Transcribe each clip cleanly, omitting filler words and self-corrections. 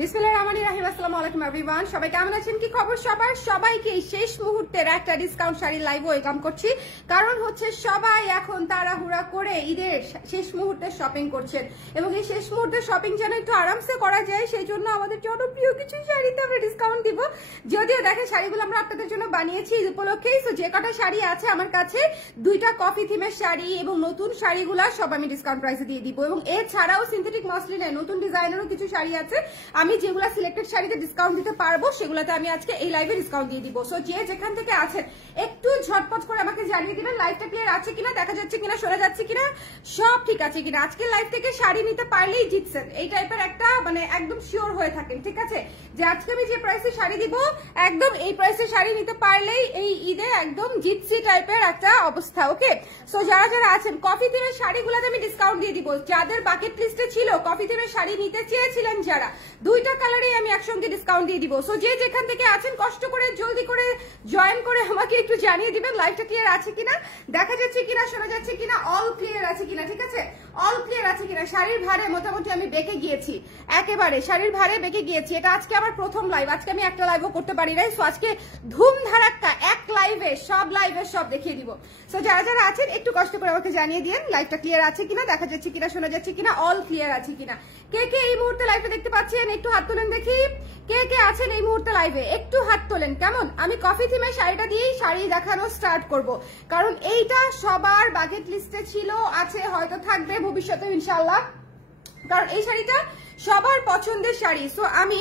বিসমিল্লাহির রহমানির রহিম। আসসালামু আলাইকুম এভরিওয়ান, সবাই কেমন আছেন, কি খবর সবার? সবাইকে শেষ মুহূর্তের একটা ডিসকাউন্ট শাড়ির লাইভ ওয়েলকাম করছি। কারণ হচ্ছে সবাই এখন তাড়াহুড়া করে ঈদের শেষ মুহূর্তে শপিং করছেন এবং এই শেষ মুহূর্তে শপিং যেন একটু আরামসে করা যায় সেই জন্য আমাদের জনপ্রিয় কিছু শাড়িতে আমরা ডিসকাউন্ট দিব। যদিও দেখেন শাড়িগুলো আমরা আপনাদের জন্য বানিয়েছি ঈদ উপলক্ষেই। তো যে কটা শাড়ি আছে আমার কাছে, দুইটা কফি থিমের শাড়ি এবং নতুন শাড়িগুলা সব আমি ডিসকাউন্ট প্রাইসে দিয়ে দিব। এবং এছাড়াও সিনথেটিক মসলিনের নতুন ডিজাইনেরও কিছু শাড়ি আছে, আমি যেগুলা সিলেক্টেড শাড়িতে ডিসকাউন্ট দিতে পারবো সেগুলাতে আমি আজকে এই লাইভে ডিসকাউন্ট দিয়ে দিব। সো যে যেখান থেকে আছেন একটু ঝটপট করে আমাকে জানিয়ে দিবেন লাইভটা ক্লিয়ার আছে কিনা, দেখা যাচ্ছে কিনা, শোনা যাচ্ছে কিনা, সব ঠিক আছে কিনা। আজকে লাইভ থেকে শাড়ি নিতে পারলেই জিতছেন, এই টাইপের একটা মানে একদম শিওর হয়ে থাকেন, ঠিক আছে? যে আজকে আমি যে প্রাইসে শাড়ি দিব একদম এই প্রাইসে শাড়ি নিতে পারলেই এই ঈদে একদম জিতছি টাইপের একটা অবস্থা। ওকে, সো যারা যারা আছেন কফি থিমের শাড়িগুলোতে আমি ডিসকাউন্ট দিয়ে দিব। যাদের বাকেট লিস্টে ছিল কফি থিমের শাড়ি নিতে চেয়েছিলেন যারা, দুইটা কালারে আমি একসঙ্গে ডিসকাউন্ট দিয়ে দিব। সো যে যেখান থেকে আছেন কষ্ট করে জলদি করে জয়েন করে আমাকে একটু জানিয়ে দিবেন লাইভটা ক্লিয়ার আছে কিনা, দেখা যাচ্ছে কিনা, শোনা যাচ্ছে কিনা, অল ক্লিয়ার আছে কিনা, ঠিক আছে? অল ক্লিয়ার আছে কিনা। শাড়ির ভারে মোটামুটি আমি বেঁকে গিয়েছি, একেবারে শাড়ির ভারে বেঁকে গিয়েছি। এটা আজকে আমার প্রথম লাইভ, আজকে আমি একটা লাইভও করতে পারি নাই। সো আজকে ধুম ধারাক্কা এক লাইভে সব দেখিয়ে দিব। সো যারা যারা আছেন একটু কষ্ট করে আমাকে জানিয়ে দিন লাইভটা ক্লিয়ার আছে কিনা, দেখা যাচ্ছে কিনা, শোনা যাচ্ছে কিনা, অল ক্লিয়ার আছে কিনা। কে কে এই মুহূর্তে লাইভটা দেখতে পাচ্ছেন একটু হাত তোলেন দেখি। কে কে আছেন এই মুহূর্তে লাইভে একটু হাত তোলেন। কেমন? আমি কফি থিমের শাড়িটা দিয়েই শাড়ি দেখানো স্টার্ট করব, কারণ এইটা সবার বাকেট লিস্টে ছিল, আছে, হয়তো থাকবে ভবিষ্যতে ইনশাআল্লাহ, কারণ এই শাড়িটা সবার পছন্দের শাড়ি। সো আমি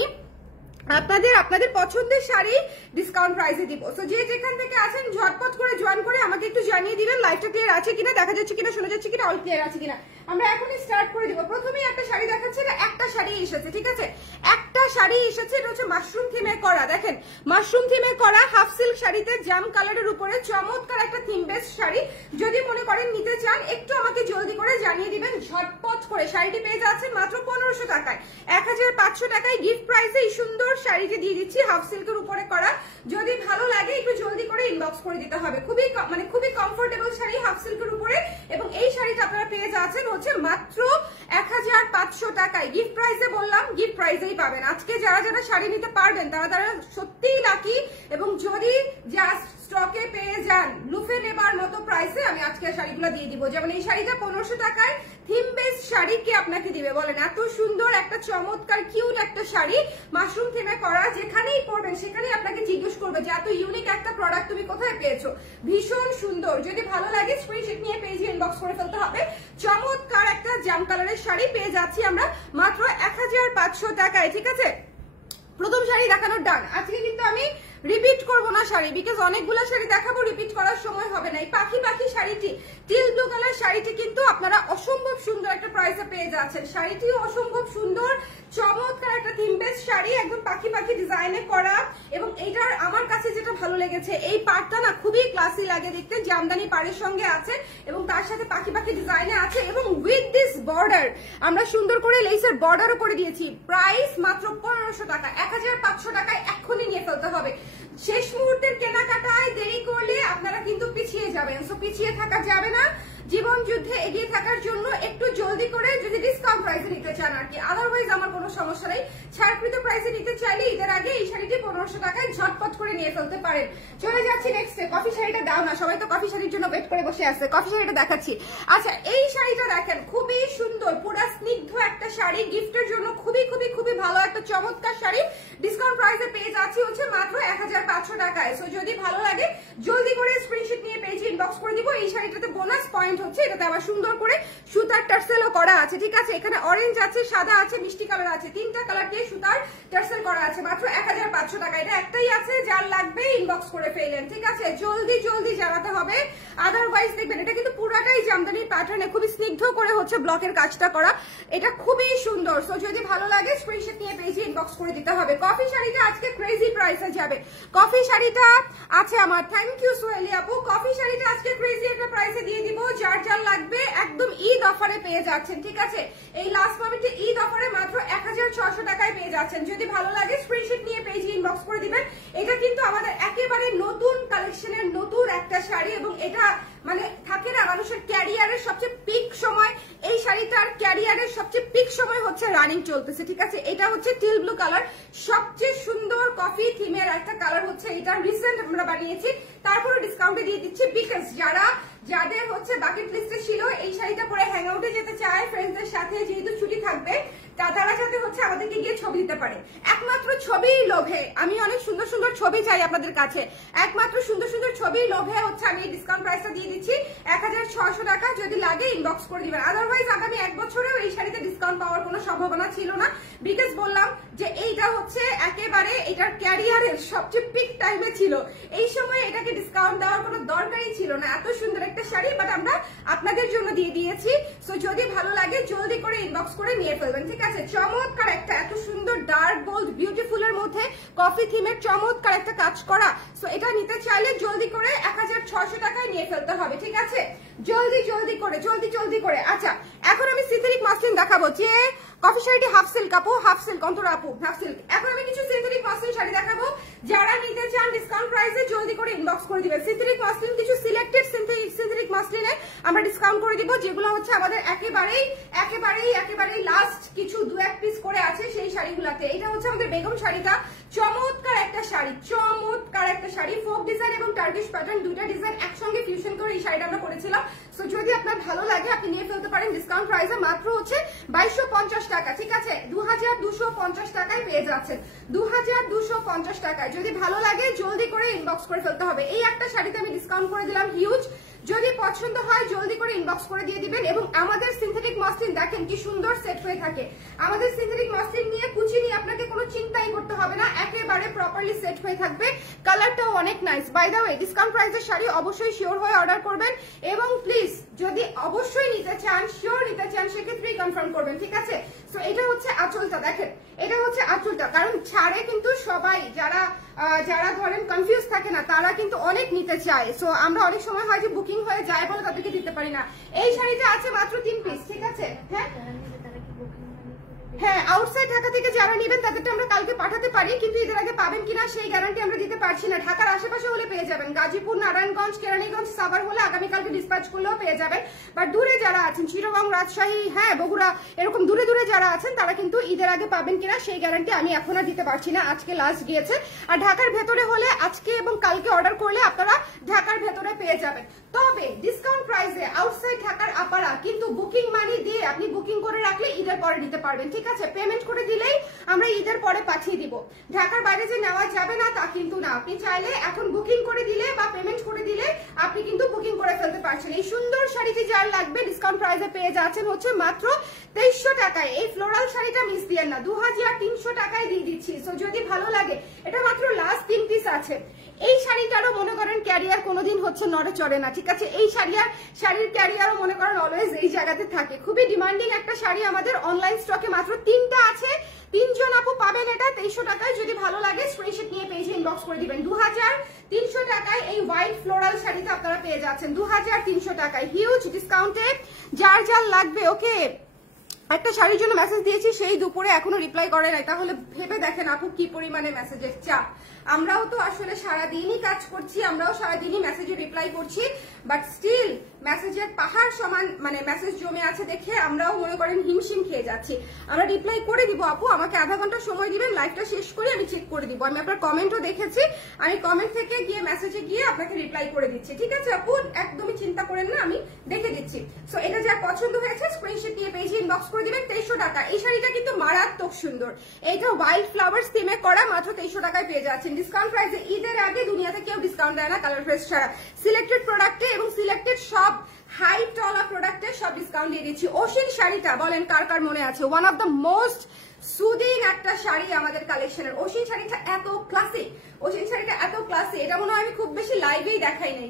আপনাদের পছন্দের শাড়ি ডিসকাউন্ট প্রাইসে দিব। সো যে যেখান থেকে আছেন ঝটপট করে জয়েন করে আমাকে একটু জানিয়ে দিবেন লাইভটা ক্লিয়ার আছে কিনা, দেখা যাচ্ছে কিনা, শোনা যাচ্ছে কিনা, অল ক্লিয়ার আছে কিনা। আমরা এখনই স্টার্ট করে দিব। প্রথমেই একটা শাড়ি দেখাচ্ছি, না একটা শাড়ি এসেছে, ঠিক আছে? একটা শাড়ি এসেছে, এটা হচ্ছে মাশরুম থিমে করা। দেখেন মাশরুম থিমে করা হাফ সিল্ক শাড়িতে জাম কালারের উপরে চমৎকার একটা থিম বেস শাড়ি। যদি মনে করেন নিতে চান একটু আমাকে জলদি করে জানিয়ে দিবেন ঝটপট করে। শাড়িটি পেয়ে যাচ্ছেন মাত্র 1500 টাকায়, 1500 টাকায় গিফট প্রাইসে এই সুন্দর শাড়িটি দিয়ে দিচ্ছি হাফ সিল্কের উপরে করা। যদি ভালো লাগে একটু জলদি করে ইনবক্স করে দিতে হবে। খুবই কমফোর্টেবল শাড়ি হাফ সিল্কের উপরে, এবং এই শাড়িটা আপনারা পেয়ে যাচ্ছেন হচ্ছে মাত্র 1500 টাকায়। গিফট প্রাইসে বললাম, গিফট প্রাইসেই পাবেন। আজকে যারা যারা শাড়ি নিতে পারবেন তারা সত্যিই লাকি, এবং যদি জাস্ট স্টকে পেয়ে যান লুফে নেবার মতো প্রাইসে আমি আজকে শাড়িগুলো দিয়ে দিব। যেমন এই শাড়িটা 1500 টাকায় থিম বেস শাড়ি কে আপনাকে দিবে বলেন? এত সুন্দর একটা চমৎকার কিউট একটা শাড়ি মাশরুম থিমে করা, যেখানেই পরবেন সেখানেই আপনাকে জিজ্ঞেস করবে যে এত ইউনিক একটা প্রোডাক্ট তুমি কোথায় পেয়েছো। ভীষণ সুন্দর, যদি ভালো লাগে স্ক্রিনশট নিয়ে পেজে ইনবক্স করে ফেলতে হবে। চমৎকার একটা জাম কালারের শাড়ি পেয়ে যাচ্ছি আমরা মাত্র 1500 টাকায়, ঠিক আছে? প্রথম শাড়ি দেখানোর ডান। আজকে কিন্তু আমি রিপিট করবো না শাড়ি, বিকজ অনেকগুলো শাড়ি দেখাবো, রিপিট করার সময় হবে না। এই পাখি শাড়িটি, টিল ব্লু কালার শাড়িটি কিন্তু আপনারা অসম্ভব সুন্দর একটা প্রাইসে পেয়ে যাচ্ছেন। শাড়িটিও অসম্ভব সুন্দর, চমৎকার একটা থিম বেস শাড়ি, একদম পাখি ডিজাইনে করা। এবং এইটার আমার কাছে যেটা ভালো লেগেছে, এই পাড়টা না খুবই ক্লাসি লাগে দেখতে, জামদানি পাড়ের সঙ্গে আছে এবং তার সাথে পাখি ডিজাইনে আছে, এবং উইথ দিস বর্ডার আমরা সুন্দর করে লেসের বর্ডারও করে দিয়েছি। প্রাইস মাত্র 1500 টাকা, 1500 টাকায় এখনই নিয়ে ফেলতে হবে। শেষ মুহূর্তের কেনাকাটায় দেরি করলে আপনারা কিন্তু পিছিয়ে যাবেন। সো পিছিয়ে থাকা যাবে না, জীবন যুদ্ধে এগিয়ে থাকার জন্য একটু জলদি করে যদি ডিসকাউন্ট প্রাইসে নিতে চান আর কি, আদারওয়াইজ আমার কোনো সমস্যা নেই। ছাড়কৃত প্রাইসে নিতে চাইলে ঈদের আগে এই শাড়িটি 1500 টাকায় ঝটপট করে নিয়ে ফেলতে পারেন। চলে যাচ্ছি নেক্সটে। কফি শাড়িটা দাও না, সবাই তো কফি শাড়ির জন্য ওয়েট করে বসে আছে। কফি শাড়িটা দেখাচ্ছি। আচ্ছা, এই শাড়িটা দেখেন, খুবই সুন্দর, পুরা স্নিগ্ধ একটা শাড়ি, গিফটের জন্য খুবই ভালো একটা চমৎকার শাড়ি। ডিসকাউন্ট প্রাইসে পেয়ে যাচ্ছি হচ্ছে মাত্র 1500 টাকায়। সো যদি ভালো লাগে জলদি করে স্ক্রিনশট নিয়ে পেজে ইনবক্স করে দিব। এই শাড়িটাতে বোনাস পয়েন্ট হচ্ছে এটাতে আবার সুন্দর করে সুতার টার্সেলও করা আছে, ঠিক আছে? এখানে অরেঞ্জ আছে, সাদা আছে, মিষ্টি কালার আছে, তিনটা কালার দিয়ে সুতার টার্সেল করা আছে মাত্র 1500 টাকা। এটা একটাই আছে, যার লাগবে ইনবক্স করে ফেলেন, ঠিক আছে? জলদি জানাতে হবে, আদারওয়াইজ দেখবেন এটা কিন্তু পুরাটাই জামদানির প্যাটার্নে খুবই স্নিগ্ধ করে হচ্ছে ব্লকের কাজটা করা। এটা খুবই সুন্দর। সো যদি ভালো লাগে স্ক্রিনশট নিয়ে পেজে ইনবক্স করে দিতে হবে। কফি শাড়িটা আজকে ক্রেজি প্রাইসে যাবে। কফি শাড়িটা আছে আমার, থ্যাংক ইউ সোহেলি আপু। কফি শাড়িটা আজকে ক্রেজি একটা প্রাইসে দিয়ে দিব, যার লাগবে একদম ঈদ অফারে পেয়ে যাচ্ছেন, ঠিক আছে? এই লাস্ট মোমেন্টে ঈদ অফারে মাত্র 1600 টাকায় পেয়ে যাচ্ছেন। যদি ভালো লাগে স্ক্রিনশট নিয়ে পেজে ইনবক্স করে দিবেন। এটা কিন্তু আমাদের একেবারে নতুন কালেকশনের নতুন একটা শাড়ি, এবং এটা মানে থাকে না মানুষের ক্যারিয়ারের সবচেয়ে পিক সময়, এই শাড়িটার ক্যারিয়ারের সবচেয়ে পিক সময় হচ্ছে রানিং চলতেছে, ঠিক আছে। এটা হচ্ছে টিল ব্লু কালার, সবচেয়ে সুন্দর কফি থিমের একটা কালার হচ্ছে এটা, রিসেন্ট আমরা বানিয়েছি, তারপরে ডিসকাউন্টে দিয়ে দিচ্ছি। বিকজ যাদের হচ্ছে বাকেট লিস্টে ছিল এই শাড়িটা পরে হ্যাং আউটে যেতে চায় ফ্রেন্ডসদের সাথে, যেহেতু ছুটি থাকবে তারা যাতে হচ্ছে আমাদেরকে গিয়ে ছবি দিতে পারে, একমাত্র ছবির লোভে, আমি অনেক সুন্দর সুন্দর ছবি চাই আপনাদের কাছে, একমাত্র সুন্দর সুন্দর ছবির লোভে হচ্ছে আমি এই ডিসকাউন্ট প্রাইসটা দিয়ে দিচ্ছি 1600 টাকা। যদি লাগে ইনবক্স করে দিবেন, আদারওয়াইজ আগামী 1 বছরেও এই শাড়িতে ডিসকাউন্ট পাওয়ার কোনো সম্ভাবনা ছিল না। বিকজ বললাম যে এইটা হচ্ছে একেবারে এটার ক্যারিয়ারের সবচেয়ে পিক টাইমে ছিল, এই সময় এটাকে ডিসকাউন্ট দেওয়ার কোনো দরকারই ছিল না। এত সুন্দর একটা শাড়ি বাট আমরা আপনাদের জন্য দিয়ে দিয়েছি। সো যদি ভালো লাগে জলদি করে ইনবক্স করে নিয়ে ফেলবেন, ঠিক আছে। চমৎকার একটা এত সুন্দর ডার্ক বোল্ড বিউটিফুল এর মধ্যে কফি থিমের চমৎকার একটা কাজ করা। সো এটা নিতে চাইলে জলদি করে 1600 টাকায় নিয়ে ফেলতে হবে, ঠিক আছে। জলদি করে। আচ্ছা, এখন আমি সিনথেটিক মাসলিন দেখাবো, যে কফি শাড়িটি হাফ সিল্ক আপু, হাফ সিল্ক অন্তরা আপু, হাফ সিল্ক। এখন আমি কিছু সিনথেটিক মাসলিন শাড়ি দেখাবো, যারা নিতে চান ডিসকাউন্ট প্রাইসে জলদি করে ইনবক্স করে দিবেন। সিনথেটিক মাসলিন কিছু সিলেক্টেড সিনথেটিক মাসলিনে আমরা ডিসকাউন্ট করে দিব, যেগুলো হচ্ছে আমাদের একেবারেই লাস্ট কিছু 2-1 পিস করে আছে সেই শাড়িগুলোতে। এটা হচ্ছে আমাদের বেগম শাড়িটা, চমৎকার একটা শাড়ি, ফোক ডিজাইন এবং টার্কিশ প্যাটার্ন দুইটা ডিজাইন একসঙ্গে ফিউশন করে এই শাড়িটা আমরা করেছিলাম। সো যদি আপনার ভালো লাগে আপনি নিয়ে ফেলতে পারেন ডিসকাউন্ট প্রাইসে, মাত্র হচ্ছে 2250 টাকা, ঠিক আছে। 2250 টাকায় পেয়ে যাচ্ছেন, 2250 টাকায়। যদি ভালো লাগে জলদি করে ইনবক্স করে ফেলতে হবে। এই একটা শাড়িতে আমি ডিসকাউন্ট করে দিলাম হিউজ, যদি পছন্দ হয় জলদি করে ইনবক্স করে দিয়ে দিবেন। এবং আমাদের সিনথেটিক মাসলিন দেখেন কি সুন্দর সেট হয়ে থাকে, আমাদের সিনথেটিক মাসলিন নিয়ে কুচি নিয়ে আপনাকে কোনো চিন্তাই করতে হবে না, একেবারে প্রপারলি সেট হয়ে থাকবে। কালারটাও অনেক nice. By the way discount প্রাইসের শাড়ি অবশ্যই শিওর হয়ে অর্ডার করবেন, এবং প্লিজ যদি অবশ্যই নিতে চান, শিওর নিতে চান, সেক্ষেত্রেই কনফার্ম করবেন, ঠিক আছে। সো এটা হচ্ছে আঁচলটা, দেখেন এটা হচ্ছে আঁচলটা, কারণ ছাড়ে কিন্তু সবাই যারা ধরেন কনফিউজ থাকে না তারা কিন্তু অনেক নিতে চায়। সো আমরা অনেক সময় হয় যে বুকিং হয়ে যায় বলে তাদেরকে দিতে পারি না। এই শাড়িটা আছে মাত্র 3 পিস, ঠিক আছে। হ্যাঁ, আউটসাইড ঢাকা থেকে যারা নেবেন তাদেরটা আমরা কালকে পাঠাতে পারি, কিন্তু এদের আগে পাবেন কিনা সেই গ্যারান্টি আমরা দিতে পারছি না। ঢাকার আশেপাশে হলে পেয়ে যাবেন, গাজীপুর, নারায়ণগঞ্জ, কেরানীগঞ্জ, সাভার হলে আগামীকালকে ডিসপ্যাচ করলেও পেয়ে যাবেন। বাট দূরে যারা আছেন, চিটাগং, রাজশাহী, হ্যাঁ বগুড়া, এরকম দূরে যারা আছেন তারা কিন্তু ঈদের আগে পাবেন কিনা সেই গ্যারান্টি আমি এখন আর দিতে পারছি না, আজকে লাস্ট গিয়েছে। আর ঢাকার ভেতরে হলে আজকে এবং কালকে অর্ডার করলে আপনারা ঢাকার ভেতরে পেয়ে যাবেন। তবে ডিসকাউন্ট প্রাইসে আউটসাইড ঢাকার আপারা কিন্তু বুকিং মানি দিয়ে আপনি বুকিং করে রাখলে ঈদের পরে নিতে পারবেন, ঠিক আছে। পেমেন্ট করে দিলেই আমরা ঈদের পরে পাঠিয়ে দিব। ঢাকার বাইরে যে নেওয়া যাবে না তা কিন্তু না, আপনি চাইলে এখন বুকিং করে দিলে বা পেমেন্ট করে দিলে আপনি কিন্তু বুকিং করে ফেলতে পারছেন। এই সুন্দর শাড়িটি যার লাগবে ডিসকাউন্ট প্রাইসে পেয়ে যাচ্ছেন হচ্ছে মাত্র 2300 টাকায়। এই ফ্লোরাল শাড়িটা মিস দিয়েন না, 2300 টাকায় দিয়ে দিচ্ছি। সো যদি ভালো লাগে, এটা মাত্র লাস্ট 3 পিস আছে। এই শাড়িটারও মনে করেন ক্যারিয়ার কোনোদিন হচ্ছে নড়ে চড়ে না, ঠিক আছে। এই শাড়ির ক্যারিয়ারও মনে করেন অলওয়েজ এই জায়গাতে থাকে। খুবই ডিমান্ডিং একটা শাড়ি, আমাদের অনলাইন স্টকে মাত্র 3টা আছে, 3 জন আপু পাবেন এটা 2300 টাকায়। যদি ভালো লাগে স্ক্রিনশট নিয়ে পেজে ইনবক্স করে দিবেন। 2300 টাকায় এই হোয়াইট ফ্লোরাল শাড়িটা আপনারা পেয়ে যাচ্ছেন 2300 টাকায়, হিউজ ডিসকাউন্টে। যার লাগবে ওকে। একটা শাড়ির জন্য মেসেজ দিয়েছি, সেই দুপুরে এখনো রিপ্লাই করে নাই, তাহলে ভেবে দেখেন আপু কি পরিমাণে মেসেজের চাপ। আমরাও তো আসলে সারাদিনই কাজ করছি, আমরাও সারাদিনই মেসেজে রিপ্লাই করছি, বাট স্টিল মেসেজের পাহাড় সমান মানে মেসেজ জমে আছে দেখে আমরাও মনে করেন হিমশিম খেয়ে যাচ্ছি। আমরা রিপ্লাই করে দিব আপু, আমাকে আধা ঘন্টা সময় দিবেন, লাইভটা শেষ করে আমি চেক করে দিব। আমি আপনার কমেন্টও দেখেছি, আমি কমেন্ট থেকে গিয়ে মেসেজে গিয়ে আপনাকে রিপ্লাই করে দিচ্ছি, ঠিক আছে আপু, একদমই চিন্তা করেন না, আমি দেখে দিচ্ছি। সো এটা যার পছন্দ হয়েছে স্ক্রিনশট নিয়ে পেজে ইনবক্স করে দিবেন। 2300 টাকা। এই শাড়িটা কিন্তু মারাত্মক সুন্দর, এইটা হোয়াইট ফ্লাওয়ার্স থিমে করা, মাত্র 2300 টাকায় পেয়ে যাচ্ছেন ডিসকাউন্ট প্রাইসে। ঈদের আগে দুনিয়াতে কেউ ডিসকাউন্ট দেয় না কালার ফ্রেশ ছাড়া। সিলেক্টেড প্রোডাক্টে এবং সিলেক্টেড সব হাইট টলা প্রোডাক্টে সব ডিসকাউন্ট দিয়ে দিচ্ছি। অশিন শাড়িটা বলেন কার কার মনে আছে, one of the most soothing একটা শাড়ি আমাদের কালেকশনের। অশিন শাড়িটা এত ক্লাসি, অশিন শাড়িটা এত ক্লাসি, এটা মনে হয় আমি খুব বেশি লাইভেই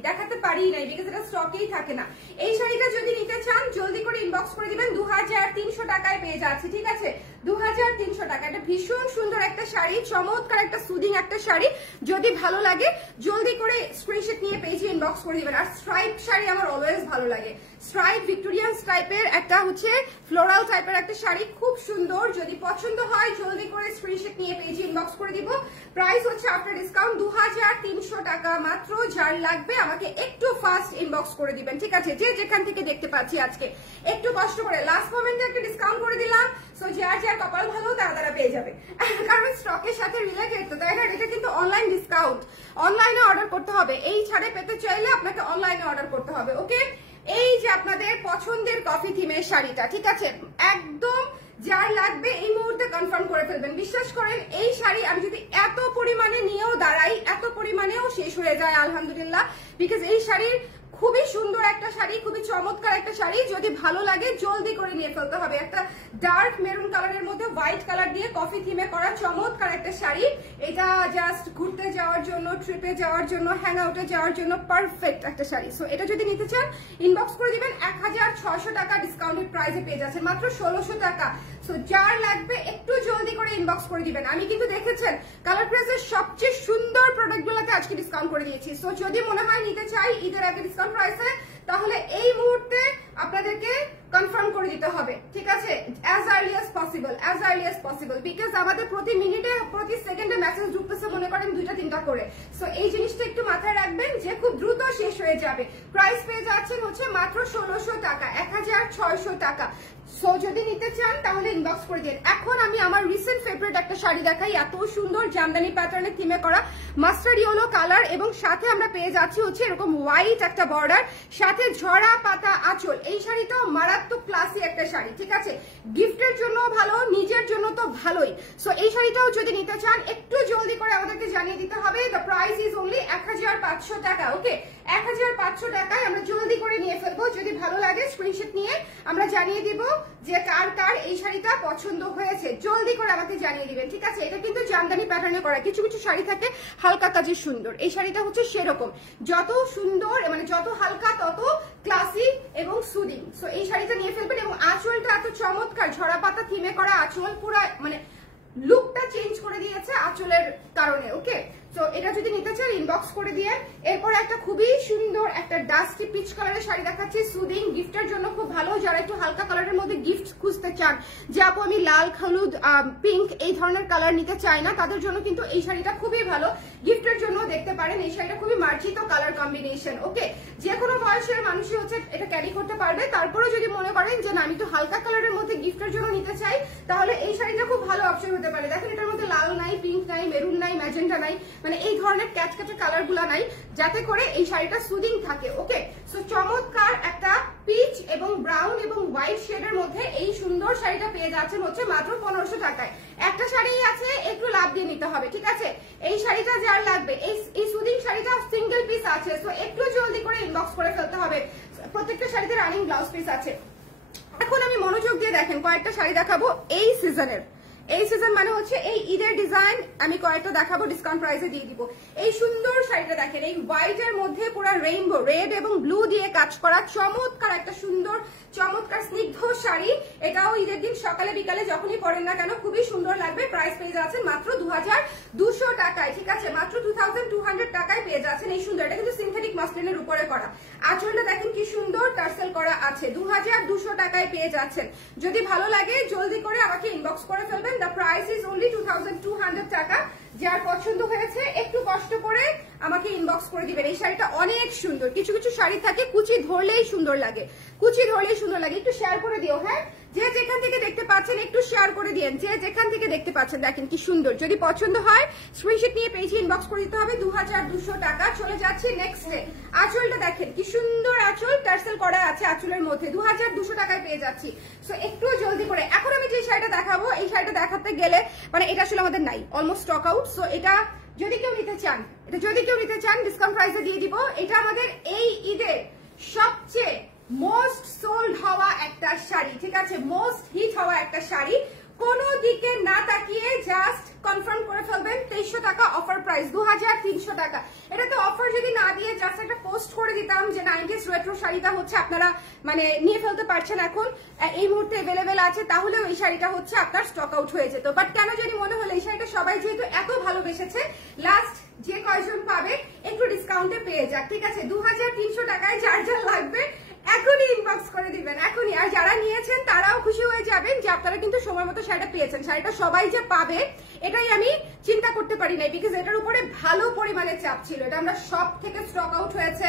দেখাতে পারি নাই, বিকজ এটা স্টকেই থাকে না। এই শাড়িটা যদি নিতে চান জলদি করে ইনবক্স করে দিবেন, 2300 টাকায় পেয়ে যাচ্ছে, ঠিক আছে। 2300 টাকা। এটা ভীষণ সুন্দর একটা শাড়ি, চমৎকার একটা সুদিং একটা শাড়ি। যদি ভালো লাগে জলদি করে স্ক্রিনশট নিয়ে পেজে ইনবক্স করে দিবেন। আর স্ট্রাইপ শাড়ি আমার অলওয়েজ ভালো লাগে, স্ট্রাইপ ভিক্টোরিয়ান টাইপের একটা হচ্ছে ফ্লোরাল টাইপের একটা শাড়ি, খুব সুন্দর। যদি পছন্দ হয় জলদি করে স্ক্রিনশট নিয়ে পেজে ইনবক্স করে দিব। প্রাইস হচ্ছে আফটার ডিসকাউন্ট 2300 টাকা মাত্র। যার লাগবে আমাকে একটু ফাস্ট ইনবক্স করে দিবেন, ঠিক আছে? যে যেখান থেকে দেখতে পাচ্ছি আজকে একটু কষ্ট করে লাস্ট মোমেন্টে একটা ডিসকাউন্ট করে দিলাম। সো যার যার কপাল ভালো তারা পেয়ে যাবে, কারণ স্টকের সাথে রিলেটেড তো, তাই না? এটা কিন্তু অনলাইন ডিসকাউন্ট, অনলাইনে অর্ডার করতে হবে। এই ছাড়ে পেতে চাইলে আপনাকে অনলাইনে অর্ডার করতে হবে, ওকে? এই যে আপনাদের পছন্দের কফি থিমের শাড়িটা, ঠিক আছে? একদম যার লাগবে এই মুহূর্তে কনফার্ম করে ফেলবেন। বিশ্বাস করেন এই শাড়ি আমি যদি এত পরিমাণে নিয়েও দাঁড়াই, এত পরিমাণেও শেষ হয়ে যায় আলহামদুলিল্লাহ, বিকজ এই শাড়ির খুবই সুন্দর একটা শাড়ি, খুবই চমৎকার একটা শাড়ি। যদি ভালো লাগে জলদি করে নিয়ে ফেলতে হবে। একটা ডার্ক মেরুন কালারের মধ্যে হোয়াইট কালার দিয়ে কফি থিমে করা চমৎকার একটা শাড়ি। এটা জাস্ট ঘুরতে যাওয়ার জন্য, ট্রিপে যাওয়ার জন্য, হ্যাং আউটে যাওয়ার জন্য পারফেক্ট একটা শাড়ি। সো এটা যদি নিতে চান ইনবক্স করে দিবেন। 1600 টাকা ডিসকাউন্টেড প্রাইসে পেয়ে যাচ্ছেন মাত্র 1600 টাকা। সো যার লাগবে একটু জলদি করে ইনবক্স করে দিবেন। আমি কিন্তু দেখেছেন কালার প্রেসের সবচেয়ে সুন্দর প্রোডাক্টগুলোতে আজকে ডিসকাউন্ট করে দিয়েছি। সো যদি মনে হয় নিতে চাই ঈদের আগে ডিসকাউন্ট প্রাইসে, তাহলে এই মুহূর্তে আপনাদেরকে কনফার্ম করে দিতে হবে, ঠিক আছে? As early as possible, as early as possible, because আমাদের প্রতি মিনিটে প্রতি সেকেন্ডে মেসেজ ঢুকতেছে মনে করেন 2-3টা করে। সো এই জিনিসটা একটু মাথায় রাখবেন যে খুব দ্রুত শেষ হয়ে যাবে। প্রাইস পেয়ে যাচ্ছেন হচ্ছে মাত্র 1600 টাকা, 1600 টাকা। সো যদি নিতে চান তাহলে ইনবক্স করে দিন। এখন আমি আমার রিসেন্ট ফেভারিট একটা শাড়ি দেখাই, এত সুন্দর জামদানি প্যাটার্নে থিমে করা মাস্টার্ড ইয়েলো কালার, এবং সাথে আমরা পেয়ে যাচ্ছি হচ্ছে এরকম হোয়াইট একটা বর্ডার, সাথে ঝরা পাতা আঁচল। এই শাড়িটাও মারাত্মক ক্লাসি একটা শাড়ি, ঠিক আছে? গিফটের জন্য ভালো, নিজের জন্য তো ভালোই। সো এই শাড়িটাও যদি নিতে চান একটু জলদি করে আমাদেরকে জানিয়ে দিতে হবে। দ্য প্রাইস ইজ অনলি 1500 টাকা, ওকে? 1500 টাকায় আমরা জলদি করে নিয়ে ফেলবো। যদি ভালো লাগে স্ক্রিনশট নিয়ে আমরা জানিয়ে দিব যে কার কার এই শাড়িটা পছন্দ হয়েছে। জলদি করে আমাকে জানিয়ে দিবেন, ঠিক আছে? এটা কিন্তু জামদানি প্যাটার্নে করা। কিছু কিছু শাড়ি থাকে হালকা কাজের সুন্দর, এই শাড়িটা হচ্ছে সেরকম, যত সুন্দর মানে যত হালকা তত ক্লাসি এবং সুদিং। সো এই শাড়িটা নিয়ে ফেলবেন। এবং আঁচলটা এত চমৎকার, ঝরা পাতা থিমে করা আঁচল, পুরো মানে লুকটা চেঞ্জ করে দিয়েছে আঁচলের কারণে, ওকে? তো এটা যদি নিতে চান ইনবক্স করে দিয়ে। এরপর একটা খুবই সুন্দর একটা ডাস্টি পিচ কালারের শাড়ি দেখাচ্ছি, সুদিং, গিফটের জন্য খুব ভালো। যারা একটু হালকা কালারের মধ্যে গিফট খুঁজতে চান, যে আপু আমি লাল, হলুদ, পিঙ্ক এই ধরনের কালার নিতে চাই না, তাদের জন্য কিন্তু এই শাড়িটা খুবই ভালো। গিফটের জন্য দেখতে পারেন, এই শাড়িটা খুবই মার্জিত কালার কম্বিনেশন, ওকে? যে কোনো বয়সের মানুষই হচ্ছে এটা ক্যারি করতে পারবে। তারপরে যদি মনে করেন যে না আমি একটু হালকা কালারের মধ্যে গিফটের জন্য নিতে চাই, তাহলে এই শাড়িটা খুব ভালো অপশন হতে পারে। দেখেন এটার মধ্যে লাল নাই, পিঙ্ক নাই, মেরুন নাই, ম্যাজেন্টা নাই, মানে এই ধরনের ক্যাচক্যাচে কালার গুলা নাই, যাতে করে এই শাড়িটা সুদিং থাকে, ওকে? সো চমৎকার একটা পিচ এবং ব্রাউন এবং হোয়াইট শেডের মধ্যে এই সুন্দর শাড়িটা পেয়ে যাচ্ছেন হচ্ছে মাত্র 1500 টাকায়। একটা শাড়ি আছে, একটু লাভ দিয়ে নিতে হবে, ঠিক আছে? এই শাড়িটা যার লাগবে, এই সুদিং শাড়িটা সিঙ্গেল পিস আছে, সো একটু জলদি করে ইনবক্স করে ফেলতে হবে। প্রত্যেকটা শাড়িতে রানিং ব্লাউজ পিস আছে। এখন আমি মনোযোগ দিয়ে দেখেন কয়েকটা শাড়ি দেখাবো এই সিজনের। এই সিজন মানে হচ্ছে এই ঈদের ডিজাইন আমি কয়েকটা দেখাবো, ডিসকাউন্ট প্রাইসে দিয়ে দিব। এই সুন্দর শাড়িটা দেখেন, এই হোয়াইট এর মধ্যে পুরো রেইনবো রেড এবং ব্লু দিয়ে কাজ করা চমৎকার একটা সুন্দর চমৎকার স্নিগ্ধ শাড়ি। এটাও ঈদের দিন সকালে বিকালে যখনই পরেন না কেন খুবই সুন্দর লাগবে। প্রাইস পেয়ে যাচ্ছেন মাত্র 2200 টাকায়, ঠিক আছে? মাত্র 2200 টাকায় পেয়ে যাচ্ছেন এই সুন্দর। এটা কিন্তু সিনথেটিক মাসলিনের উপরে করা। আঁচলটা দেখেন কি সুন্দর টার্সেল করা আছে। 2200 টাকায় পেয়ে যাচ্ছেন। যদি ভালো লাগে জলদি করে আমাকে ইনবক্স করে ফেলবেন। দ্য প্রাইস ইজ অনলি 2200 টাকা। যার পছন্দ হয়েছে একটু কষ্ট করে আমাকে ইনবক্স করে দিবেন। এই শাড়িটা অনেক সুন্দর। কিছু কিছু শাড়ি থাকে কুচি ধরলেই সুন্দর লাগে, কুচি ধরলেই সুন্দর লাগে। একটু শেয়ার করে দিও, হ্যাঁ? যে যেখান থেকে দেখতে পাচ্ছেন একটু শেয়ার করে দিয়েন, যে যেখান থেকে দেখতে পাচ্ছেন। দেখেন কি সুন্দর। যদি পছন্দ হয় স্ক্রিনশট নিয়ে পেজে ইনবক্স করে দিতে হবে। 2200 টাকা। চলে যাচ্ছি নেক্সটে। আঁচলটা দেখেন কি সুন্দর আঁচল, টার্সেল করা আছে আঁচলের মধ্যে। 2200 টাকায় পেয়ে যাচ্ছি। সো একটু জলদি করে। এখন আমি যে শাড়িটা দেখাবো, এই শাড়িটা দেখাতে গেলে মানে এটা আসলে আমাদের নাই, অলমোস্ট স্টক আউট। সো এটা যদি কেউ নিতে চান, ডিসকাউন্ট প্রাইসে দিয়ে দিব। এটা আমাদের এই ঈদের সবচেয়ে মোস্ট সোল্ড হওয়া একটা শাড়ি, ঠিক আছে? মোস্ট হিট হওয়া একটা শাড়ি। কোন দিকে না তাকিয়ে জাস্ট কনফার্ম করে ফেলবেন। 2300 টাকা অফার প্রাইস, 2300 টাকা। এটা তো অফার যদি না দিয়ে জাস্ট একটা পোস্ট করে দিতাম যে 90s রেট্রো শাড়িটা হচ্ছে আপনারা মানে নিয়ে ফেলতে পারছেন, এখন এই মুহূর্তে অ্যাভেলেবেল আছে, তাহলেও এই শাড়িটা হচ্ছে আপনার স্টক আউট হয়ে যেত। বাট কেন জানি মনে হলো এই শাড়িটা সবাই যেহেতু এত ভালোবেসেছে, লাস্ট যে কয়জন পাবে একটু ডিসকাউন্টে পেয়ে যাক, ঠিক আছে? 2300 টাকায় যার যার লাগবে এখনই ইনবক্স করে দিবেন, এখনই। আর যারা নিয়েছেন তারাও খুশি হয়ে যাবেন যে আপনারা কিন্তু সময় মতো শাড়িটা পেয়েছেন। শাড়িটা সবাই যে পাবে এটাই আমি চিন্তা করতে পারি নাই, বিকজ এটার উপরে ভালো পরিমাণে চাপ ছিল। এটা আমরা সব থেকে স্টক আউট হয়েছে,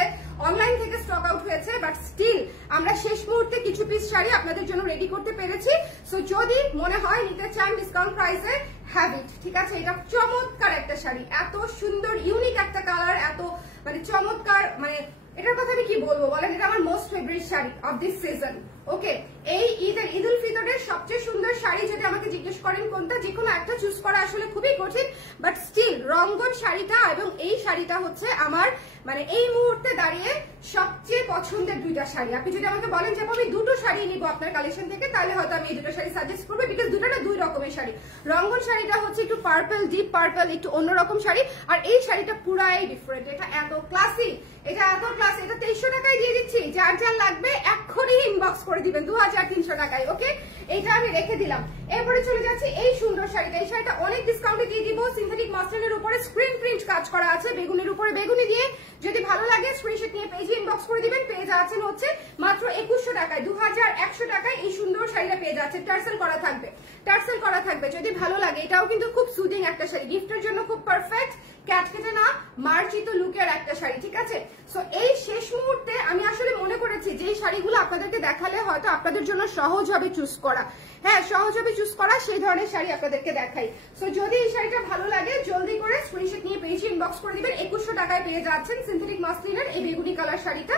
অনলাইন থেকে স্টক আউট হয়েছে, বাট স্টিল আমরা শেষ মুহূর্তে কিছু পিস শাড়ি আপনাদের জন্য রেডি করতে পেরেছি। সো যদি মনে হয় নিতে চান ডিসকাউন্ট প্রাইসে, হ্যাভ ইট, ঠিক আছে? এটা চমৎকার একটা শাড়ি, এত সুন্দর ইউনিক একটা কালার, এত মানে চমৎকার, মানে এটার কথা আমি কি বলবো বলেন, এটা আমার most favourite sari of this season. Okay, এই ঈদ উল ফিতরের সবচেয়ে সুন্দর শাড়ি যদি আমাকে জিজ্ঞেস করেন কোনটা, যে কোনো একটা চুজ করা আসলে খুবই কঠিন, বাট স্টিল রঙ্গন শাড়িটা এবং এই শাড়িটা হচ্ছে আমার মানে এই মুহূর্তে দাঁড়িয়ে সবচেয়ে পছন্দের দুইটা শাড়ি। আপনি যদি আমাকে বলেন যে আমি দুটো শাড়ি নিবো আপনার কালেকশন থেকে, তাহলে হয়তো আমি এই দুটো শাড়ি সাজেস্ট করবো, বিকজ দুটোটা দুই রকমের শাড়ি। রঙ্গন শাড়িটা হচ্ছে একটু পার্পল, ডিপ পার্পল, একটু অন্যরকম শাড়ি, আর এই শাড়িটা পুরাই ডিফারেন্ট। এটা এত ক্লাসি, এটা এত ক্লাসি, এটা 2300 টাকায় দিয়ে দিচ্ছি। যার যার লাগবে এক্ষুনি ইনবক্স করে দিবেন 2300 টাকায়। ওকে, এইটা আমি রেখে দিলাম। এরপরে চলে যাচ্ছি এই সুন্দর শাড়িটা। এই শাড়িটা অনেক ডিসকাউন্টে দিয়ে দিব। সিনথেটিক মাসলিনের উপরে স্ক্রিন প্রিন্ট কাজ করা আছে, বেগুনের উপরে বেগুনি দিয়ে। যদি ভালো লাগে স্ক্রিনশট নিয়ে পেজে ইনবক্স করে দিবেন। পেয়ে যাচ্ছেন হচ্ছে মাত্র 2100 টাকায়, 2100 টাকায় এই সুন্দর শাড়িটা পেয়ে যাচ্ছে। টার্সেল করা থাকবে, টার্সেল করা থাকবে। যদি ভালো লাগে, এটাও কিন্তু খুব সুদিং একটা শাড়ি, গিফটের জন্য খুব পারফেক্ট, ক্যাটকেটে না মার্জিত লুকের একটা শাড়ি, ঠিক আছে? সো এই শেষ মুহূর্তে আমি আসলে মনে করেছি যে এই শাড়িগুলো আপনাদেরকে দেখালে হয়তো আপনাদের জন্য সহজ হবে চুজ করা। হ্যাঁ, সহজ হবে চুজ করা, সেই ধরনের শাড়ি আপনাদেরকে দেখাই। সো যদি এই শাড়িটা ভালো লাগে জলদি করে স্ক্রিনশট নিয়ে পেজে ইনবক্স করে দিবেন। 2100 টাকায় পেয়ে যাচ্ছেন সিনথেটিক মাসলিনের এই বেগুনি কালার শাড়িটা।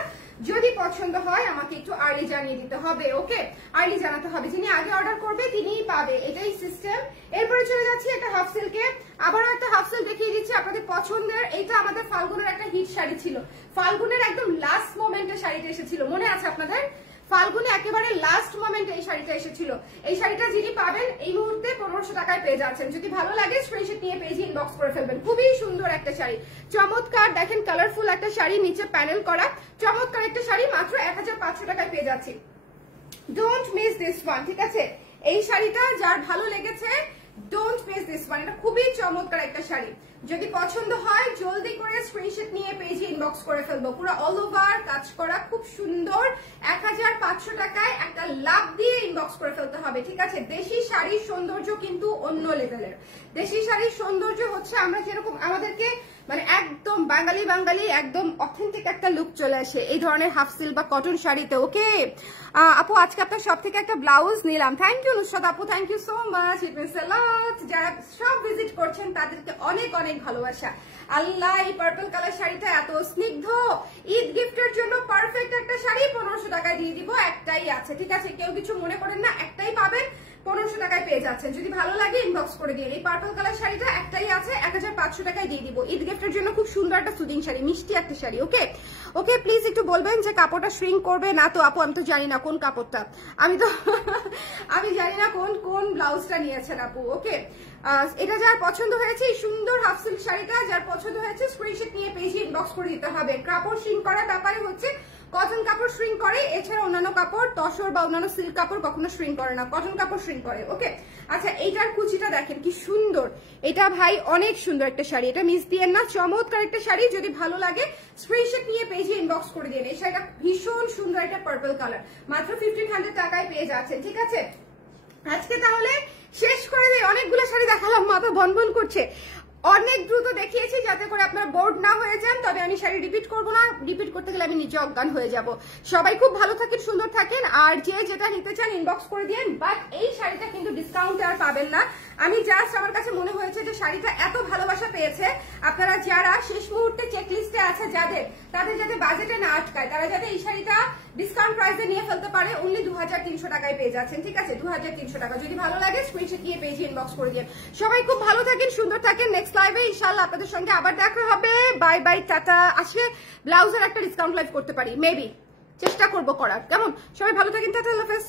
যদি পছন্দ হয় আমাকে একটু আর্লি জানিয়ে দিতে হবে। ওকে, আর্লি জানাতে হবে, যিনি আগে অর্ডার করবে তিনিই পাবে, এটাই সিস্টেম। এরপরে চলে যাচ্ছি একটা হাফ সিল্কে, আবারও একটা হাফ সিল্ক দেখিয়ে দিচ্ছি আপনাদের পছন্দের। এইটা আমাদের ফাল্গুনের একটা হিট শাড়ি ছিল, ফাল্গুনের একদম লাস্ট মোমেন্টে শাড়িটা এসেছিল, মনে আছে আপনাদের? ফাল্গুনে একেবারে লাস্ট মোমেন্টে এই শাড়িটা এসেছিল। এই শাড়িটা যিনি পাবেন এই মুহূর্তে 1500 টাকায় পেয়ে যাচ্ছেন। যদি ভালো লাগে স্ক্রিনশট নিয়ে পেজে ইনবক্স করে ফেলবেন। খুবই সুন্দর একটা শাড়ি, চমৎকার, দেখেন কালারফুল একটা শাড়ি, নিচে প্যানেল করা, চমৎকার একটা শাড়ি, মাত্র 1500 টাকায় পেয়ে যাচ্ছি। ডোন্ট মিস দিস ওয়ান, ঠিক আছে? এই শাড়িটা যার ভালো লেগেছে ডোন্ট মিস দিস ওয়ান, এটা খুবই চমৎকার একটা শাড়ি। যদি পছন্দ হয় জলদি করে স্ক্রিনশট নিয়ে পেজে ইনবক্স করে ফেলবো। পুরো অল ওভার কাজ করা, খুব সুন্দর, 1500 টাকায় একটা লাভ দিয়ে ইনবক্স করে ফেলতে হবে, ঠিক আছে? দেশি শাড়ির সৌন্দর্য কিন্তু অন্য লেভেলের। দেশি শাড়ির সৌন্দর্য হচ্ছে আমরা যেরকম আমাদেরকে মানে একদম বাঙালি বাঙালি একদম অথেন্টিক একটা লুক চলে আসে এই ধরনের হাফ সিল্ক বা কটন শাড়িতে। ওকে আপু, আজকে আপনার সব থেকে একটা ব্লাউজ নিলাম। থ্যাংক ইউ নুসরাত আপু, thank you so much, it means a lot. যারা সব ভিজিট করছেন তাদেরকে অনেক অনেক ভালোবাসা। আল্লাহ, এই পার্পল কালার শাড়িটা এত স্নিগ্ধ, ঈদ গিফটের জন্য পারফেক্ট একটা শাড়ি। 1500 টাকায় দিয়ে দিব, একটাই আছে, ঠিক আছে? কেউ কিছু মনে করেন না, একটাই পাবেন, 1500 টাকায় পেয়ে যাচ্ছেন। যদি ভালো লাগে ইনবক্স করে দিন। এই পার্পল কালার শাড়িটা একটাই আছে, 1500 টাকায় দিয়ে দিব। ঈদ গিফটের জন্য খুব সুন্দর একটা সুদিং শাড়ি, মিষ্টি একটা শাড়ি। ওকে ওকে, প্লিজ একটু বলবেন যে কাপড়টা শ্রিঙ্ক করবে না তো? আপু আমি তো জানি না কোন কাপড়টা, আমি জানি না কোন ব্লাউজটা নিয়েছেন আপু। ওকে, এটা যার পছন্দ হয়েছে এই সুন্দর হাফ সিল্ক শাড়িটা, যার পছন্দ হয়েছে স্ক্রিনশট নিয়ে পেজে ইনবক্স করে দিতে হবে। কাপড় শ্রিঙ্ক করার ব্যাপারে হচ্ছে কটন কাপড় শ্রিঙ্ক করে, এছাড়া অন্যান্য কাপড় তসর বা অন্যান্য সিল্ক কাপড় কখনো শ্রিঙ্ক করে না, কটন কাপড় শ্রিঙ্ক করে। ওকে, আচ্ছা এইটার কুচিটা দেখেন কি সুন্দর, এটা ভাই অনেক সুন্দর একটা শাড়ি, এটা মিস দিয়েন না, চমৎকার একটা শাড়ি। যদি ভালো লাগে স্ক্রিনশট নিয়ে পেজে ইনবক্স করে দিন। এই শাড়িটা ভীষণ সুন্দর একটা পার্পল কালার, মাত্র 1500 টাকায় পেয়ে যাচ্ছেন, ঠিক আছে? আজকে তাহলে শেষ করে দেয়, অনেকগুলো শাড়ি দেখালাম, মাথা ভনভন করছে। অনেক দ্রুত দেখিয়েছি যাতে করে আপনার বোর্ড না হয়ে যান, তবে আমি শাড়ি রিপিট করব না, রিপিট করতে গেলে আমি নিজে অজ্ঞান হয়ে যাব। সবাই খুব ভালো থাকেন, সুন্দর থাকেন, আর যে যেটা নিতে চান ইনবক্স করে দিন। বাট এই শাড়িটা কিন্তু ডিসকাউন্টে আর পাবেন না। আমি জাস্ট আমার কাছে মনে হয়েছে যে শাড়িটা এত ভালোবাসা পেয়েছে, আপনারা যারা শেষ মুহূর্তে চেকলিস্টে আছে তাদের যাতে বাজেটে না আটকায়, তারা যাতে এই শাড়িটা ডিসকাউন্ট প্রাইসে নিয়ে ফেলতে পারে। অনলি 2300 টাকায় পেয়ে যাচ্ছেন, ঠিক আছে? 2300 টাকা। যদি ভালো লাগে স্ক্রিনশট দিয়ে পেজে ইনবক্স করে দিন। সবাই খুব ভালো থাকেন, সুন্দর থাকেন। নেক্সট লাইভে ইনশাআল্লাহ আপনাদের সঙ্গে আবার দেখা হবে। Bye bye, tata. আসলে ব্লাউজের একটা ডিসকাউন্ট লাইভ করতে পারি, মেবি চেষ্টা করবো করার, কেমন? সবাই ভালো থাকেন, টাটা, আল্লাহ হাফেজ।